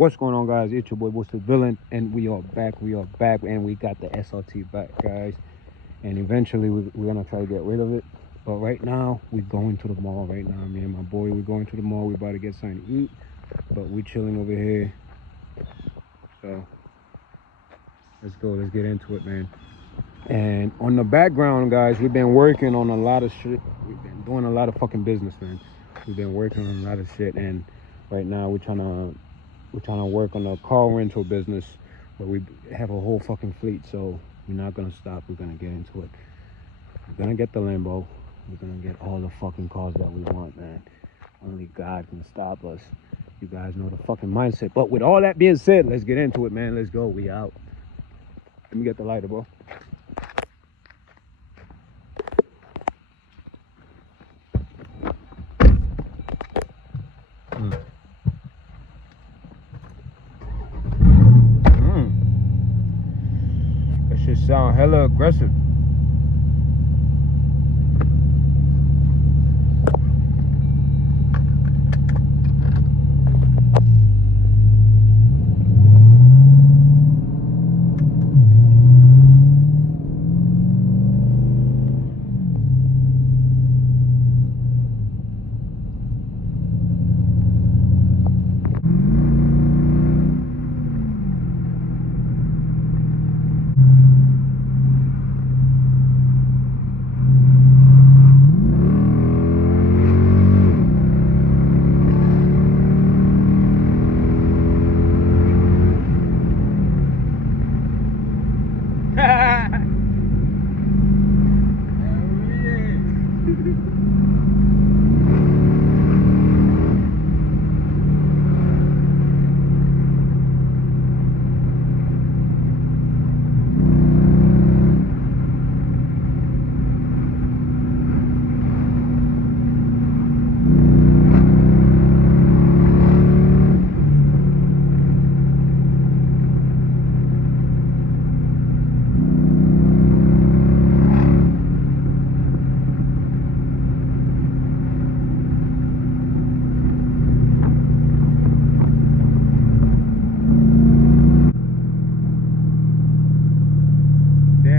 What's going on, guys? It's your boy Boosted Villain, and we are back, and we got the SRT back, guys. And eventually we're gonna try to get rid of it, but right now we're going to the mall. Right now, me and my boy, we're going to the mall. We're about to get something to eat, but we're chilling over here. So let's go, let's get into it, man. And on the background, guys, we've been working on a lot of shit. We've been doing a lot of fucking business, man. We've been working on a lot of shit, and right now we're trying to work on a car rental business where we have a whole fucking fleet. So we're not gonna stop. We're gonna get into it. We're gonna get the Lambo. We're gonna get all the fucking cars that we want, man. Only God can stop us. You guys know the fucking mindset. But with all that being said, let's get into it, man. Let's go. We out. Let me get the lighter, bro. That shit sound hella aggressive.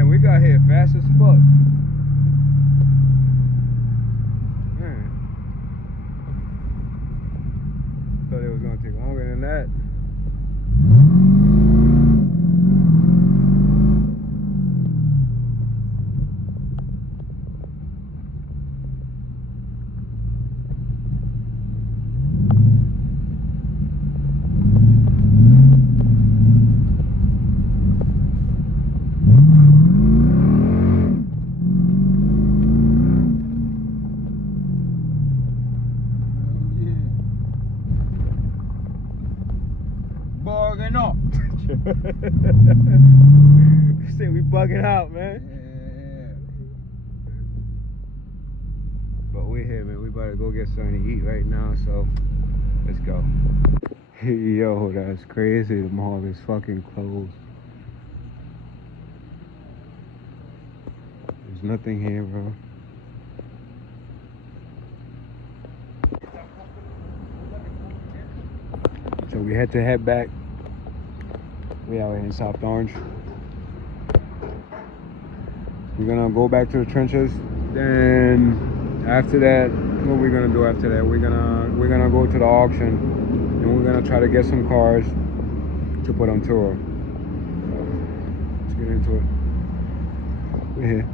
We got here fast as fuck. Man. Thought it was gonna take longer than that. Bugging up. Say we bugging out, man. Yeah. But we're here, man. We about to go get something to eat right now, so let's go. Yo, that's crazy. The mall is fucking closed. There's nothing here, bro. So we had to head back. We out here in South Orange. We're gonna go back to the trenches. Then after that, what we're gonna do after that? We're gonna go to the auction, and we're gonna try to get some cars to put on tour. Let's get into it. We're here.